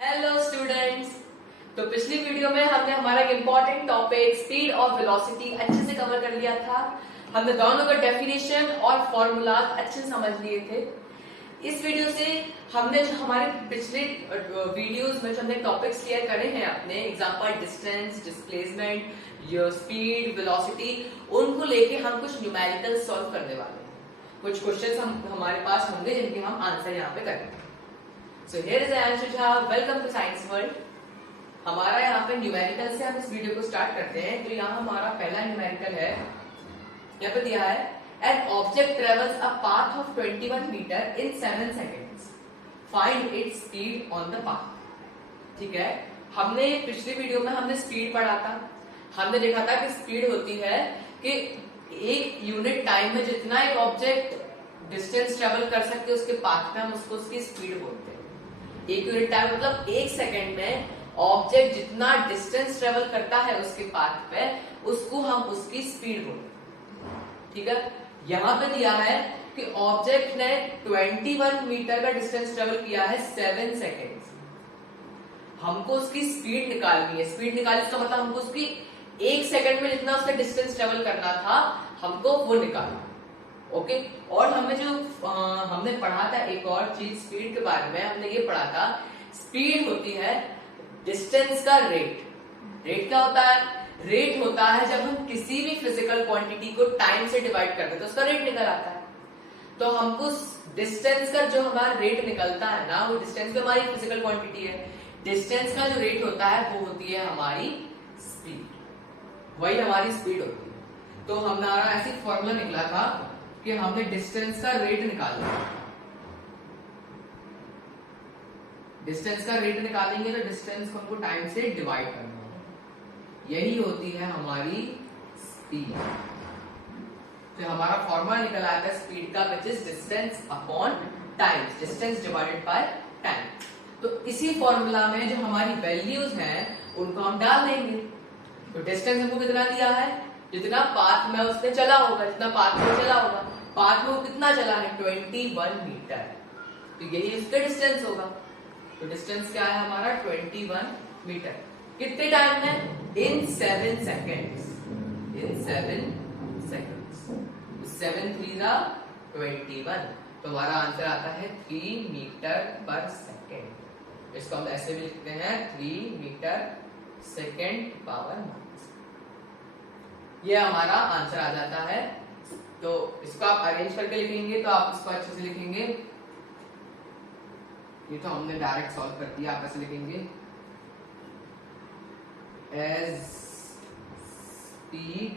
Hello students. तो पिछली video में हमने हमारा एक इम्पॉर्टेंट टॉपिक स्पीड और वेलोसिटी अच्छे से कवर कर लिया था। हमने दोनों का डेफिनेशन और फॉर्मूला अच्छे से समझ लिए थे। इस वीडियो से हमने जो हमारे पिछले वीडियोस में जो हमने टॉपिक्स क्लियर करे हैं अपने example distance, displacement, your speed, velocity, उनको लेके हम कुछ न्यूमेरिकल सॉल्व करने वाले हैं। कुछ क्वेश्चंस हमारे पास होंगे जिनके हम आंसर यहाँ पे करेंगे। So here is Anshu Jha. Welcome to Science World. हमारा यहाँ पे न्यूमेरिकल से हम इस वीडियो को स्टार्ट करते हैं। तो यहाँ हमारा पहला न्यूमेरिकल है, यहाँ पे दिया है an object travels a path of 21 meter in 7 seconds. Find its speed on the path. ठीक है, हमने पिछली वीडियो में हमने स्पीड पढ़ा था। हमने देखा था कि स्पीड होती है कि एक यूनिट टाइम में जितना एक ऑब्जेक्ट डिस्टेंस ट्रेवल कर सकते उसके पाथ में हम उसको उसकी स्पीड बोलते हैं। एक यूनिट टाइम मतलब एक सेकेंड में ऑब्जेक्ट जितना डिस्टेंस ट्रेवल करता है उसके पाथ पे उसको हम उसकी स्पीड बोलते हैं। ठीक है, यहाँ पे दिया है कि ऑब्जेक्ट ने 21 मीटर का डिस्टेंस ट्रेवल किया है 7 सेकेंड्स। हमको उसकी स्पीड निकालनी है। स्पीड निकालने का मतलब हमको उसकी एक सेकेंड में जितना उसका डिस्टेंस ट्रेवल करना था हमको वो निकालना। ओके, और हमें जो हमने पढ़ा था एक और चीज स्पीड के बारे में, हमने ये पढ़ा था स्पीड होती है डिस्टेंस का रेट। रेट क्या होता है? रेट होता है जब हम किसी भी फिजिकल क्वांटिटी को टाइम से डिवाइड करते हैं तो उसका रेट निकल आता है। तो हमको डिस्टेंस का जो हमारा रेट निकलता है ना, वो डिस्टेंस भी हमारी फिजिकल क्वांटिटी है। डिस्टेंस का जो रेट होता है वो होती है हमारी स्पीड, वही हमारी स्पीड होती है। तो हमारा ऐसी फॉर्मूला निकला था कि हमने डिस्टेंस का रेट निकालना है। डिस्टेंस का रेट निकालेंगे तो डिस्टेंस को हमको टाइम से डिवाइड करना है, यही होती है हमारी स्पीड। तो हमारा फॉर्मूला निकल आया था स्पीड का, which is distance upon time, distance divided by time. तो इसी फॉर्मूला में जो हमारी वैल्यूज हैं उनको हम डाल देंगे। तो डिस्टेंस हमको कितना दिया है? जितना पाथ में उसने चला होगा, जितना पाथ में चला होगा। पाथ में वो कितना चला है? 21 मीटर। तो यही उसका डिस्टेंस होगा। तो डिस्टेंस क्या है हमारा? 21 मीटर। कितने टाइम में? इन 7 सेकेंड्स। इन 7 सेकेंड्स। 7 3 21। तो हमारा आंसर आता है 3 मीटर पर सेकेंड। इसको हम ऐसे भी लिखते हैं 3 मीटर सेकेंड पावर -। ये हमारा आंसर आ जाता है। तो इसको आप अरेंज करके लिखेंगे तो आप इसको अच्छे से लिखेंगे। ये तो हमने डायरेक्ट सॉल्व कर दिया, आप ऐसे लिखेंगे as speed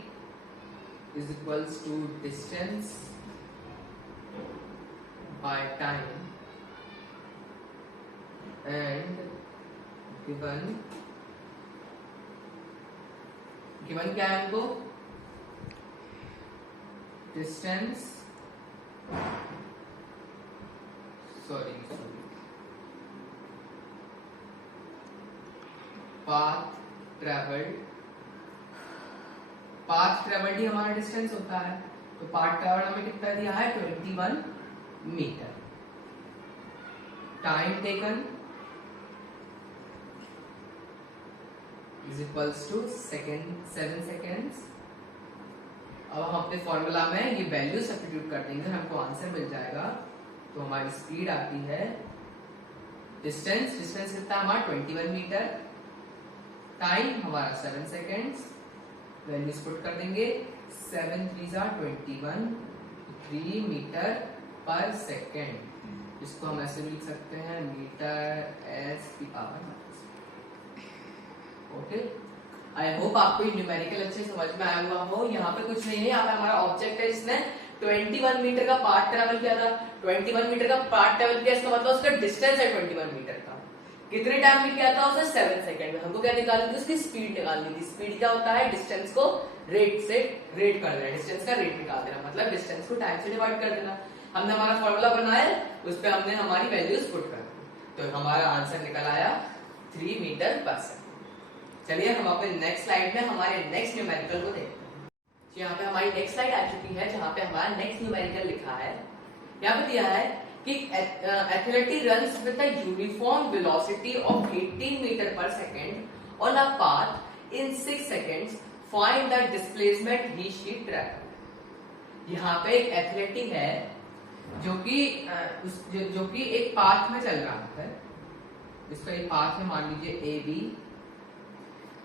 is equals to distance by time and given क्या है हमको? डिस्टेंस पाथ ट्रेवल्ड ही हमारा डिस्टेंस होता है। तो पाथ ट्रेवल्ड हमें कितना दिया है? 21 meter. Time taken is equals to 7 seconds. अब हम अपने फॉर्मूला में ये वैल्यू सब्स्टिट्यूट कर देंगे, हमको आंसर मिल जाएगा। तो हमारी स्पीड आती है डिस्टेंस कितना हमारा? 21 मीटर। टाइम हमारा 7 सेकेंड्स। वैल्यूज पुट कर देंगे 7 3 21, 3 मीटर पर सेकेंड। इसको हम ऐसे भी लिख सकते हैं मीटर एस की पावर -। ओके, आई होप आपको न्यूमेरिकल अच्छे समझ में आया हुआ हो। यहाँ पे कुछ नहीं है, यहाँ पे हमारा ऑब्जेक्ट है जिसने 21 मीटर का पाथ ट्रेवल किया था। 21 मीटर का पाथ ट्रेवल किया, इसका मतलब उसका डिस्टेंस है 21 मीटर का। कितने टाइम में किया था? उसने 7 सेकंड में। हमको क्या निकालनी थी? उसकी स्पीड निकालनी थी। स्पीड क्या होता है? डिस्टेंस को रेट से रेट कर देना, डिस्टेंस का रेट निकाल देना, मतलब डिस्टेंस को टाइम से डिवाइड कर देना। हमने हमारा फॉर्मूला बनाया, उस पर हमने हमारी वैल्यूज पुट कर दी, तो हमारा आंसर निकल आया 3 मीटर पर सेकेंड। चलिए हम अपने नेक्स्ट स्लाइड में हमारे नेक्स्ट न्यूमेरिकल को देखते हैं। यहाँ पे हमारी नेक्स्ट स्लाइड आ चुकी है जहाँ पे हमारा नेक्स्ट न्यूमेरिकल लिखा है। यहाँ पे दिया है कि athlete runs with a uniform velocity of 18 metre पर second on a path in 6 seconds, find the displacement he she travel. यहाँ पे एक एथलेटिक है जो कि एक पाथ में चल रहा है, इसका एक पाथ है, मान लीजिए ए बी,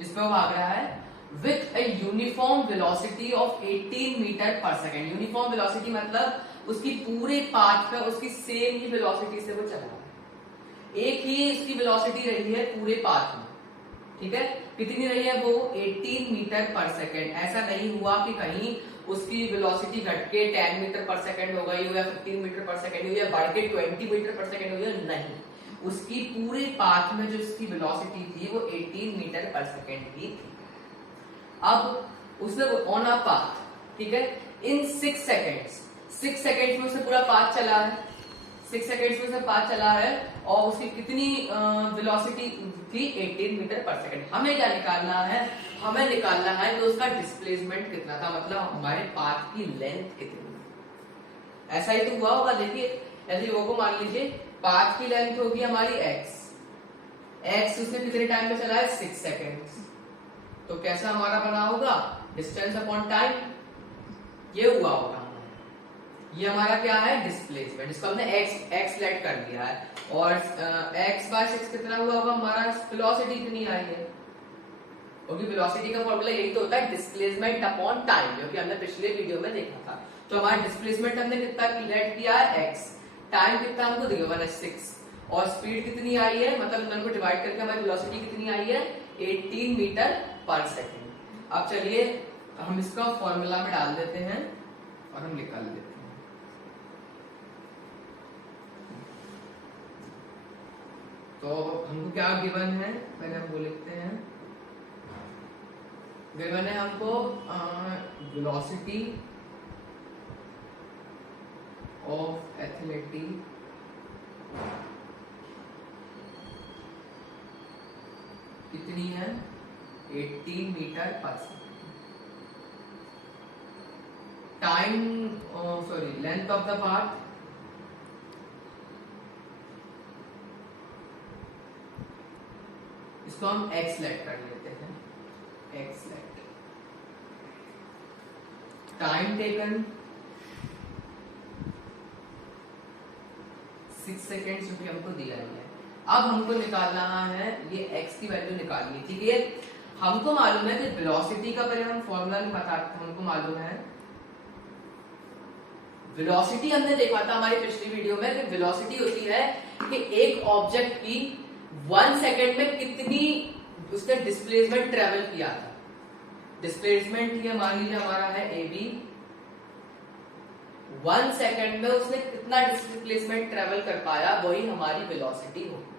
इसमें वो भाग रहा है with a uniform velocity of 18 metre पर सेकेंड। यूनिफॉर्म वेलोसिटी मतलब उसकी पूरे पाथ पर उसकी सेम ही वेलोसिटी से वो चला है, एक ही उसकी वेलोसिटी रही है पूरे पाथ में, ठीक है। कितनी रही है वो? 18 मीटर पर सेकेंड। ऐसा नहीं हुआ कि कहीं उसकी वेलोसिटी घट के 10 मीटर पर सेकेंड हो गई हो या 15 मीटर पर सेकेंड हो या बढ़ के 20 मीटर पर सेकेंड हो, नहीं, उसकी पूरे पाथ में जो उसकी वेलोसिटी थी वो 18 मीटर पर सेकेंड ही थी। अब उसने ऑन अ पाथ, ठीक है, इन 6 सेकेंड्स, 6 सेकेंड्स में उसने पूरा पाथ चला है, 6 सेकेंड्स में उसने पाथ चला है और उसकी कितनी वेलोसिटी थी? 18 मीटर पर सेकेंड। हमें क्या निकालना है? हमें निकालना है कि उसका डिस्प्लेसमेंट कितना था, मतलब हमारे पाथ की लेंथ कितनी। ऐसा ही तो हुआ होगा, देखिए ऐसे वो को मान लीजिए पाथ की लेंथ होगी हमारी x उसने कितने टाइम में चला है? 6 सेकेंड्स। तो कैसा हमारा बना होगा? डिस्टेंस अपॉन टाइम, ये हुआ होगा। ये हमारा क्या है? डिस्प्लेसमेंट, जिसको हमने x लेट कर दिया है, और x बाय 6 कितना हुआ होगा हमारा? वेलोसिटी कितनी आई है, क्योंकि वेलोसिटी का फॉर्मूला यही तो होता है, डिस्प्लेसमेंट अपॉन टाइम, जो कि हमने पिछले वीडियो में देखा था। तो हमारा डिस्प्लेसमेंट हमने कितना लेट किया है? x, टाइम कितना हमको दिया है? 6, और स्पीड कितनी आई है, मतलब इन को डिवाइड करके हमारी वेलोसिटी कितनी आई है? 18 मीटर पर सेकेंड। अब चलिए हम इसका फॉर्मूला में डाल देते हैं और हम निकाल देते हैं। तो हमको क्या गिवन है, पहले हम वो लिखते हैं। गिवन है हमको वेलोसिटी ऑफ एथलेटिक कितनी है? 18 मीटर पर second. Time, sorry, length of the path, इसको हम x लेट कर लेते हैं, x let. Time taken 6 second, जो कि हमको दिया है। अब हमको निकालना है ये x की वैल्यू निकालनी, ठीक है। हमको मालूम है कि वेलोसिटी का पहले हम फॉर्मूला नहीं बताते, हमको मालूम है वेलोसिटी, हमने देखा था हमारी पिछली वीडियो में कि वेलोसिटी होती है कि एक ऑब्जेक्ट की 1 सेकेंड में कितनी उसने डिस्प्लेसमेंट ट्रेवल किया था। डिस्प्लेसमेंट ये मान लीजिए हमारा है AB, 1 सेकेंड में उसने कितना डिस्प्लेसमेंट ट्रेवल कर पाया, वही हमारी वेलोसिटी होगी।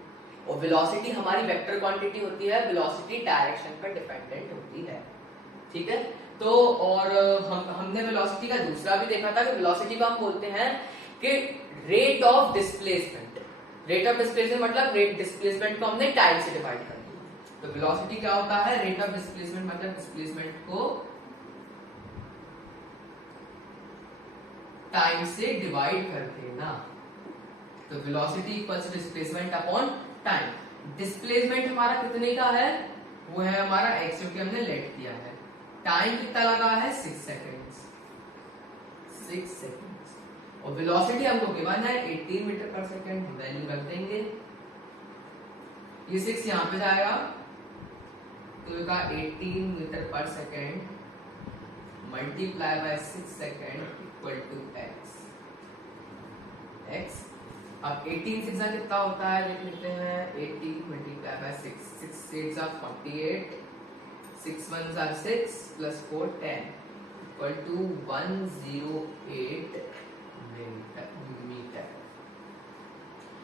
और वेलोसिटी हमारी वेक्टर क्वांटिटी होती है, वेलोसिटी डायरेक्शन पर डिपेंडेंट होती है, ठीक है। तो और हमने वेलोसिटी का दूसरा भी देखा था कि वेलोसिटी को हम बोलते हैं कि rate of displacement. Rate of displacement मतलब रेट डिस्प्लेसमेंट को हमने टाइम से डिवाइड कर दिया। तो वेलोसिटी क्या होता है? रेट ऑफ डिस्प्लेसमेंट मतलब डिस्प्लेसमेंट को टाइम से डिवाइड कर देना। तो velocity equals to displacement upon time. Displacement हमारा कितने का है? वो है हमारा x, जो कि हमने लेट किया है। टाइम कितना लगा है? 6 सेकेंड्स, 6 सेकेंड्स। और वेलोसिटी हमको गिवन है 18 मीटर पर सेकेंड, वैल्यू रख देंगे। ये 6 यहां पे जाएगा तो ये 18 मीटर पर second multiply by 6 second equal to x। अब 18 6 कितना होता है देख लेते हैं। 18 multiply by 6, 6 8 48, 6 1 6 plus 4 10 equal to 108 meter.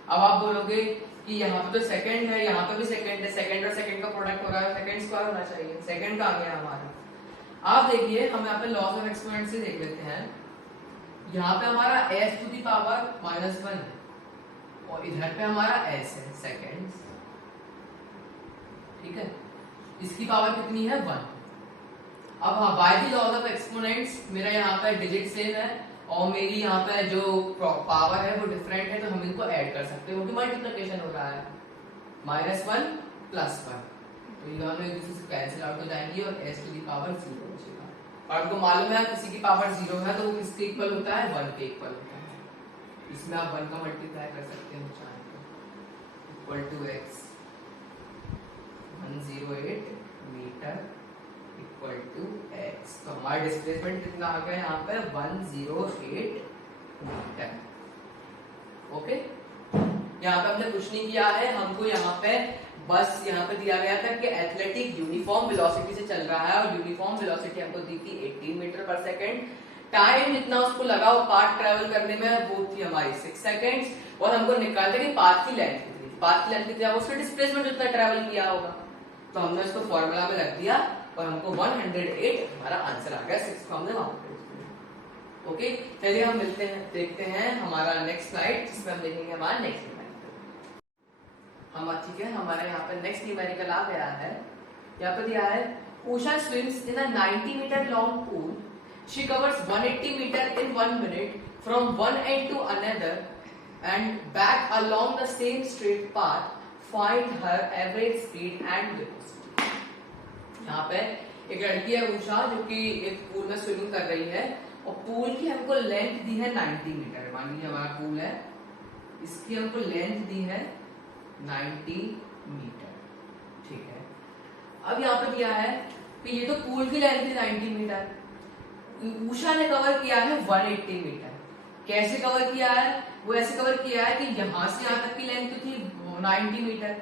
अब आप बोलोगे कि यहाँ पे तो सेकंड है, यहाँ पे भी सेकंड है, सेकंड और सेकंड का प्रोडक्ट हो रहा है, सेकंड स्क्वायर होना चाहिए। सेकंड का आ गया हमारा। आप देखिए हम यहाँ पे लॉस ऑफ एक्सपोनेंट से देख लेते हैं। यहाँ पे हमारा s टू दी पावर -1 है और इधर पे हमारा s है, सेकेंड्स, ठीक है। इसकी पावर कितनी है? 1। अब हाँ, by the laws of exponents मेरा यहाँ पे डिजिट सेम है और मेरी यहाँ पे जो पावर है वो डिफरेंट है, तो हम इनको ऐड कर सकते हैं, क्योंकि मल्टीप्लिकेशन हो रहा है। -1 + 1, तो ये दोनों एक दूसरे से कैंसिल आउट हो जाएंगी और s टू दी पावर 0 बचेगा। और आपको मालूम है किसी की पावर 0 है तो वो किसके इक्वल होता है, 1 के इक्वल होता है। इसमें आप 1 का मल्टीप्लाई कर सकते हैं, चाहे तो equal to x 108 meter equal to x। तो हमारा डिस्प्लेसमेंट कितना आ गया यहाँ पे, 108 मीटर। ओके, यहाँ पे हमने कुछ नहीं किया है, हमको यहाँ पे बस यहाँ पे दिया गया था कि एथलेटिक यूनिफॉर्म वेलोसिटी से चल रहा है, और यूनिफॉर्म वेलोसिटी हमको दी थी 18 मीटर पर सेकेंड। टाइम जितना उसको लगा वो पाथ ट्रेवल करने में वो थी हमारी 6 सेकेंड्स, और हमको निकालते कि पाथ की लेंथ कितनी थी। पाथ की लेंथ कितनी है, उसका डिस्प्लेसमेंट जितना ट्रेवल किया होगा, तो हमने इसको फॉर्मूला में रख दिया और हमको 108 हमारा आंसर आ गया। 6 को हमने वहां पे। ओके, चलिए हम मिलते हैं, देखते हैं हमारा नेक्स्ट स्लाइड, जिसमें हम देखेंगे हमारा नेक्स्ट न्यूमेरिकल। ठीक है, हमारा यहाँ पे नेक्स्ट न्यूमेरिकल आ गया है। यहाँ पे दिया है Usha swims in a 90 metre long pool, she covers 180 metre in 1 minute from one end to another end back along the same straight path, find her average speed and velocity. यहाँ पे एक लड़की है उषा, जो कि एक पूल में स्विमिंग कर रही है, और पूल की हमको लेंथ दी है 90 मीटर। मान लीजिए हमारा पूल है, इसकी हमको लेंथ दी है 90 मीटर। ठीक है, अब यहाँ पे दिया है कि ये तो पूल की लेंथ है 90 मीटर, उषा ने कवर किया है 180 मीटर। कैसे कवर किया है, वो ऐसे कवर किया है कि यहां से यहां तक की लेंथ तो थी 90 मीटर,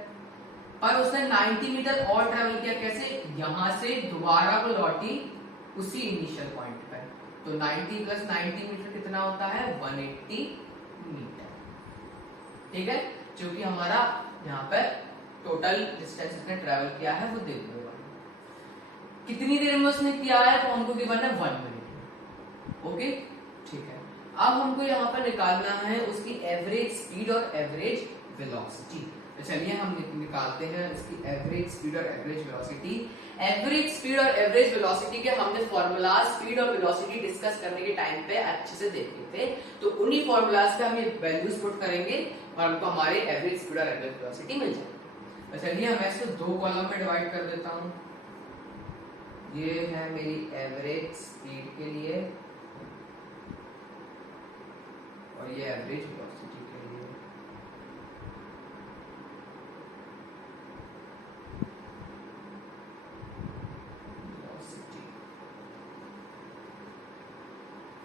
पर उसने 90 मीटर और ट्रेवल किया। कैसे, यहां से दोबारा को लौटी उसी इनिशियल पॉइंट पर, तो 90 + 90 मीटर कितना होता है, 180 मीटर। ठीक है, जो कि हमारा यहाँ पर टोटल डिस्टेंस उसने ट्रेवल किया है वो देख लो कितनी देर में उसने किया है, तो हमको गिवन है 1 मिनट। ओके, ठीक है, अब हमको यहाँ पर निकालना है उसकी एवरेज स्पीड और एवरेज वेलोसिटी। तो चलिए हम निकालते हैं उसकी एवरेज स्पीड और एवरेज वेलोसिटी। एवरेज स्पीड और एवरेज वेलोसिटी के हमने फॉर्मूला स्पीड और वेलोसिटी डिस्कस करने के टाइम पे अच्छे से देख लिए थे, तो उन्हीं फॉर्मूलाज पे हम ये वैल्यूज पुट करेंगे और हमको हमारे एवरेज स्पीड और एवरेज वेलोसिटी मिल जाएगी। तो चलिए मैं इसको 2 कॉलम में डिवाइड कर देता हूँ। ये है मेरी एवरेज स्पीड के लिए और ये एवरेज वेलोसिटी के लिए।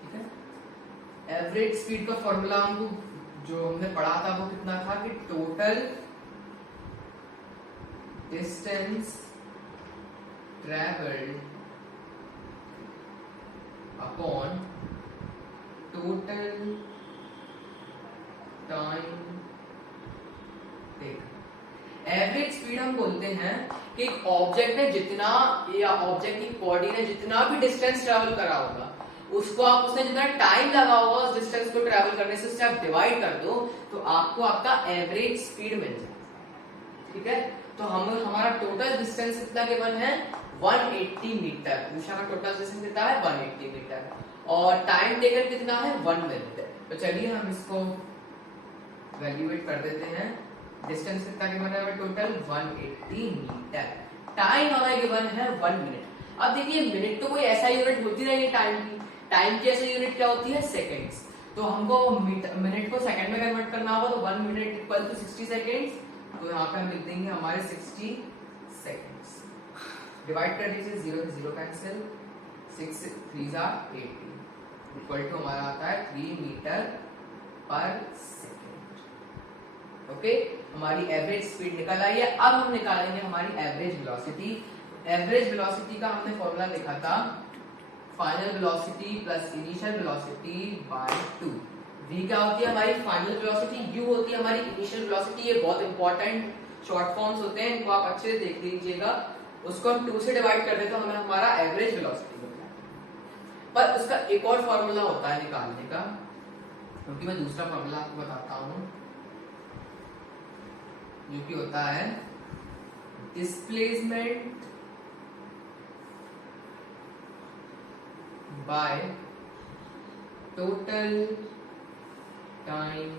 ठीक है, एवरेज स्पीड का फॉर्मूला हमको जो हमने पढ़ा था वो कितना था कि total distance travelled upon total time taken. Average speed हम बोलते हैं कि एक ऑब्जेक्ट ने जितना, या ऑब्जेक्ट की बॉडी ने जितना भी डिस्टेंस ट्रेवल करा होगा, उसको आप उसने जितना टाइम लगा होगा उस डिस्टेंस को ट्रेवल करने से, उससे आप डिवाइड कर दो तो आपको आपका एवरेज स्पीड मिल जाए। ठीक है, तो हम हमारा टोटल डिस्टेंस कितना गिवन है, 180 मीटर। उषा का टोटल डिस्टेंस कितना है, 180 मीटर, और टाइम टेकन कितना है, 1 मिनट। तो चलिए हम इसको वैल्यूएट कर देते हैं। डिस्टेंस कितना गिवन है टोटल, 180 मीटर। टाइम हमारा गिवन है 1 मिनट। अब देखिए मिनट तो कोई ऐसा यूनिट होती नहीं है टाइम की, टाइम की ऐसी यूनिट क्या होती है, सेकंड्स। तो हमको मिनट को सेकंड में कन्वर्ट करना होगा, तो 1 मिनट इक्वल टू 60 सेकंड्स। तो यहाँ पे हम लिख देंगे हमारे 60 सेकंड्स। डिवाइड कर दीजिए, 0 से 0 कैंसिल, 6 3 80 इक्वल टू हमारा आता है 3 मीटर पर सेकंड। ओके, हमारी एवरेज स्पीड निकल आई है। अब हम निकालेंगे हमारी एवरेज वेलोसिटी। एवरेज वेलोसिटी का हमने फॉर्मूला देखा था, final velocity plus initial velocity bye 2। v क्या होती है हमारी फाइनल वेलोसिटी, u होती है हमारी इनिशियल वेलोसिटी। ये बहुत इंपॉर्टेंट शॉर्ट फॉर्म्स होते हैं, इनको आप अच्छे से देख लीजिएगा। उसको हम 2 से डिवाइड कर देते हैं, हमें हमारा एवरेज वेलोसिटी मिलता है। पर उसका एक और फॉर्मूला होता है निकालने का, क्योंकि मैं दूसरा फॉर्मूला आपको बताता हूं, जो कि होता है displacement by total time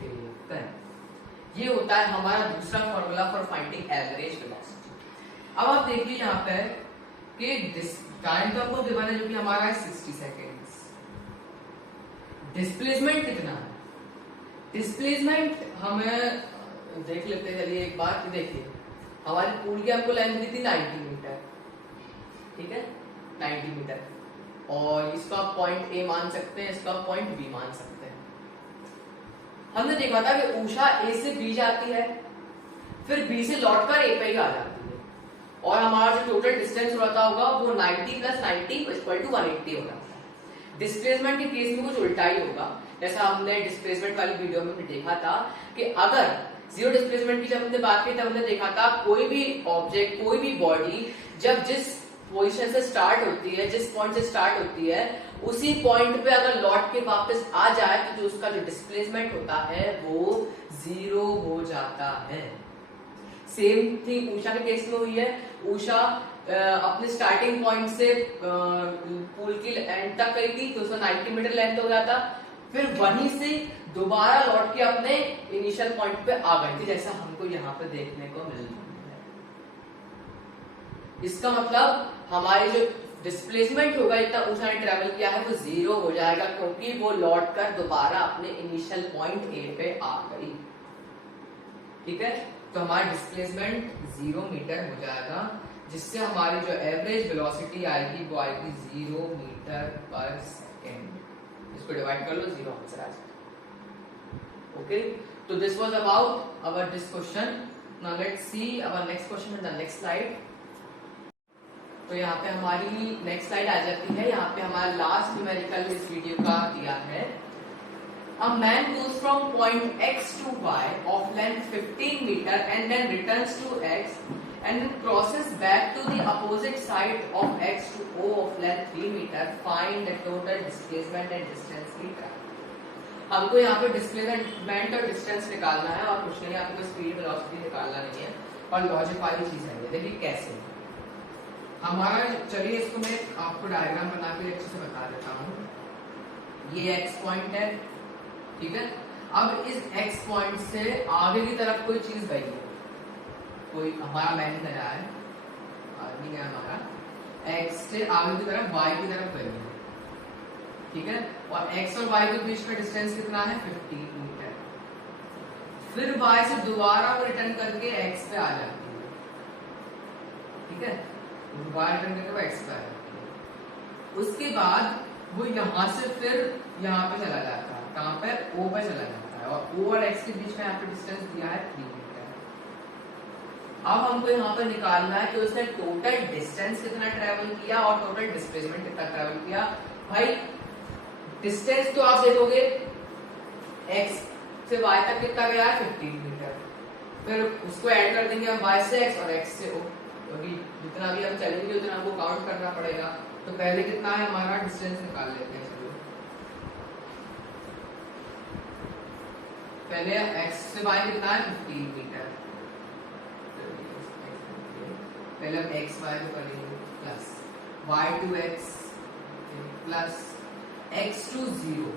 taken. ये होता है हमारा दूसरा formula for finding average velocity. अब आप देखिए यहाँ पे कि टाइम तो आपको गिवन है जो कि हमारा है 60 सेकेंड्स। डिस्प्लेसमेंट कितना है? डिस्प्लेसमेंट हमें देख लेते हैं, चलिए एक बार देखिए, हमारी पूल की आपको लेंथ दी थी 90 मीटर, ठीक है, 90 मीटर, और इसको आप पॉइंट ए मान सकते हैं, इसको आप पॉइंट बी मान सकते हैं। हमने देखा था कि ऊषा ए से बी जाती है, फिर बी से लौटकर ए पे ही आ जाती है, और हमारा जो टोटल डिस्टेंस हो रहा होगा वो 90 + 90 = 180 हो रहा है। डिस्प्लेसमेंट के केस में कुछ उल्टा ही होगा, जैसा हमने डिस्प्लेसमेंट वाली वीडियो में देखा था कि अगर जीरो डिस्प्लेसमेंट की जब हमने बात की तब हमने देखा था कोई भी ऑब्जेक्ट, कोई भी बॉडी जब जिस पोजीशन से स्टार्ट होती है, जिस पॉइंट से स्टार्ट होती है, उसी पॉइंट पे अगर लौट के वापस आ जाए तो जो उसका जो डिस्प्लेसमेंट होता है वो 0 हो जाता है। सेम थिंग ऊषा के केस में हुई है। ऊषा अपने स्टार्टिंग पॉइंट से पूल की एंड तक गई थी तो उसका 90 मीटर लेंथ हो जाता, फिर वहीं से दोबारा लौट के अपने इनिशियल पॉइंट पे आ गई थी, जैसा हमको यहाँ पे देखने को मिल रहा है। इसका मतलब हमारी जो डिस्प्लेसमेंट होगा जितना ऊषा ने ट्रेवल किया है वो 0 हो जाएगा, क्योंकि वो लौट कर दोबारा अपने इनिशियल पॉइंट ए पे आ गई। ठीक है, तो हमारा डिस्प्लेसमेंट 0 मीटर हो जाएगा, जिससे हमारी जो एवरेज वेलोसिटी आएगी वो आएगी 0 मीटर/सेकेंड। इसको डिवाइड कर लो, 0 आंसर आ जाएगा। ओके, तो this was about our this question. Now let's see our next question in the next slide. तो यहाँ पे हमारी नेक्स्ट स्लाइड आ जाती है। यहाँ पे हमारा लास्ट न्यूमेरिकल इस वीडियो का दिया है। A man goes from point X to Y of length 15 meter and then returns to X and then crosses back to the opposite side of X to O of length 3 meter. Find the total displacement and distance he traveled. हमको यहाँ पे displacement और distance निकालना है और कुछ नहीं, आपको स्पीड वेलोसिटी निकालना नहीं है, और लॉजिक वाली चीज है। देखिए कैसे हमारा, चलिए इसको मैं आपको डायग्राम बना के अच्छे से बता देता हूँ। ये एक्स पॉइंट है, ठीक है। अब इस एक्स पॉइंट से आगे की तरफ कोई चीज गई है, कोई हमारा मैन गया है, आदमी गया हमारा, एक्स से आगे की तरफ वाई की तरफ गई है, ठीक है। और एक्स और वाई के बीच का डिस्टेंस कितना है? 15 मीटर। फिर वाई से दोबारा वो रिटर्न करके एक्स पे आ जाती है, ठीक है, दोबारा रिटर्न करके वो एक्स पे आ जाती है। उसके बाद वो यहाँ से फिर यहाँ पे चला जाता है, कहाँ पे? ओ पे चला जाता है, और ओ और एक्स के बीच में यहाँ पे डिस्टेंस दिया है 3 मीटर। अब हमको यहाँ पे निकालना है कि उसने टोटल डिस्टेंस कितना ट्रेवल किया और टोटल डिस्प्लेसमेंट कितना ट्रेवल किया। भाई डिस्टेंस तो आप देखोगे x से y तक कितना गया है? 15 मीटर। फिर उसको ऐड कर देंगे हम y से x और x से o, क्योंकि जितना भी हम चलेंगे उतना हमको काउंट करना पड़ेगा। तो पहले कितना है हमारा डिस्टेंस निकाल लेते हैं। चलो पहले x से y कितना है? 15 मीटर। पहले हम x y को करेंगे plus y to x plus x to 0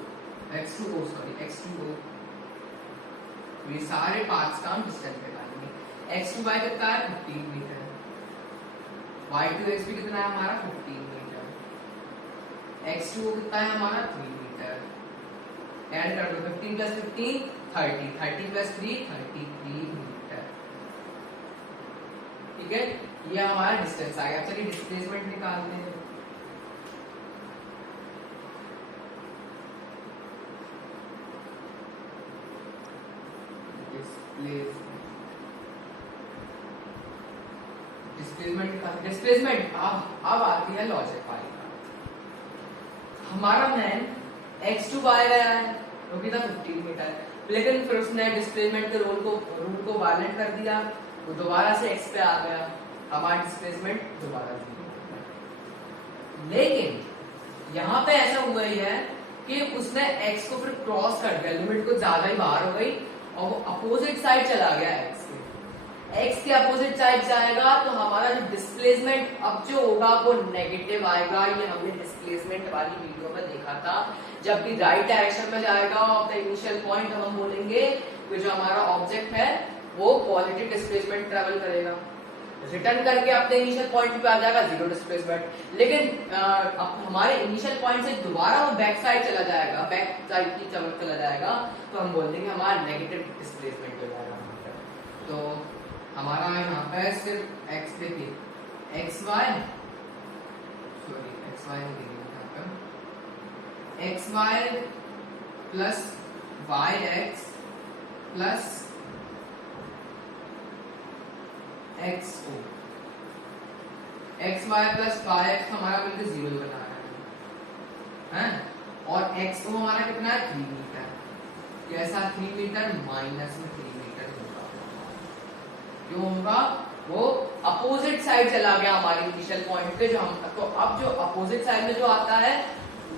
x to o sorry x to o, ये सारे पार्ट्स का हम डिस्टेंस निकालेंगे। x to y कितना है? 15 मीटर। y to x भी कितना है हमारा? 15 मीटर। x to o कितना है हमारा? 3 मीटर। ऐड कर दो, 15 + 15 30, 30 + 3 33 मीटर, ठीक है। ये हमारा डिस्टेंस आ गया। चलिए डिस्प्लेसमेंट निकालते हैं। डिस्प्लेसमेंट अब आती है लॉजिक वाली। हमारा मैन x to y गया है, वो कितना? 15 मीटर, लेकिन फिर उसने डिस्प्लेसमेंट के रूल को वायलेट कर दिया, वो दोबारा से x पे आ गया, हमारा डिस्प्लेसमेंट दोबारा 0। लेकिन यहाँ पे ऐसा हुआ ही है कि उसने x को फिर क्रॉस कर दिया, लिमिट को ज्यादा ही बाहर हो गई और वो अपोजिट साइड चला गया x के। x के अपोजिट साइड जाएगा तो हमारा जो डिस्प्लेसमेंट अब जो होगा वो नेगेटिव आएगा। ये हमने डिस्प्लेसमेंट वाली वीडियो में देखा था। जबकि राइट डायरेक्शन में जाएगा ऑफ द इनिशियल पॉइंट, हम बोलेंगे कि जो हमारा ऑब्जेक्ट है वो पॉजिटिव डिस्प्लेसमेंट ट्रेवल करेगा, रिटर्न करके अपने इनिशियल पॉइंट पे आ जाएगा जीरो डिस्प्लेसमेंट। लेकिन अब हमारे इनिशियल पॉइंट से दोबारा वो बैक साइड चला जाएगा, बैक साइड की तरफ चला जाएगा, तो हम बोल देंगे हमारा नेगेटिव डिस्प्लेसमेंट हो जाएगा। तो हमारा यहाँ पे सिर्फ x देखिए, X Y plus Y X plus X O, X Y plus Y X हमारा मिलकर 0 बना रहा है, और एक्स ओ हमारा कितना है 3 मीटर। कैसा 3 मीटर? माइनस में 3 मीटर होगा। क्यों होगा? वो अपोजिट साइड चला गया हमारे इनिशियल पॉइंट पे। जो हम तो अब जो अपोजिट साइड में जो आता है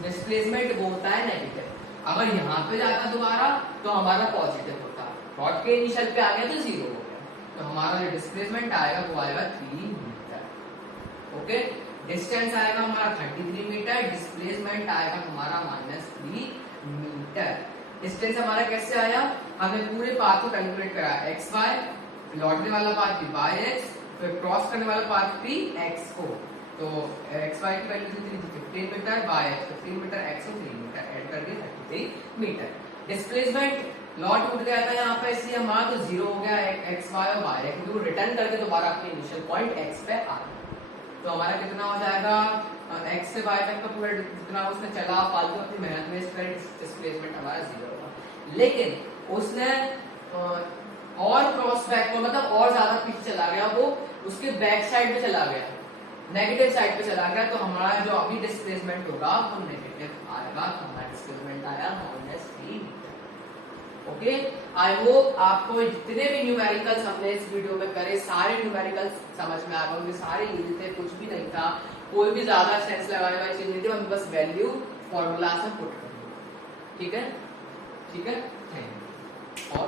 डिस्प्लेसमेंट वो होता है नेगेटिव। अगर यहाँ पे जाता दोबारा तो हमारा पॉजिटिव होता, डॉट के इनिशियल पे आ गया तो 0 हो गया। तो हमारा जो डिस्प्लेसमेंट आएगा वो आएगा 3 मीटर। ओके, डिस्टेंस आएगा हमारा 33 मीटर, डिस्प्लेसमेंट आएगा हमारा -3 मीटर। डिस्टेंस हमारा कैसे आया? हमने पूरे पाथ को कैलकुलेट करा, एक्स वाई, लौटने वाला पाथ भी वाई एक्स, फिर क्रॉस करने वाला पाथ भी एक्स ओ। तो एक्स वाई की वैल्यू थी 15 metre, Y X 15 metre, X O 3 metre, add करके 33 मीटर। डिस्प्लेसमेंट लॉट उठ गया था यहाँ पे, इसलिए हमारा तो 0 हो गया एक्स वाई और वाई एक्स, क्योंकि रिटर्न करके दोबारा अपने इनिशियल पॉइंट एक्स पे आ गया। तो हमारा कितना हो जाएगा? एक्स से वाई तक का पूरा जितना उसने चला फालतू अपनी मेहनत वेस्ट कर, डिस्प्लेसमेंट हमारा 0 होगा। लेकिन उसने और क्रॉस बैक को मतलब और ज्यादा पीछे चला गया, वो उसके बैक साइड पे चला गया, नेगेटिव साइड पे चला गया, तो हमारा जो अभी डिस्प्लेसमेंट होगा वो नेगेटिव आएगा। तो हमारा डिस्प्लेसमेंट आया -3 मीटर। ओके, आई होप आपको जितने भी न्यूमेरिकल्स हमने इस वीडियो में करे सारे न्यूमेरिकल्स समझ में आ गए होंगे, सारे इजी थे, कुछ भी नहीं था, कोई भी ज्यादा सेंस लगाने वाली चीज नहीं थी, हम बस वैल्यू फॉर्मूला से पुट कर। ठीक है, ठीक है, थैंक यू। और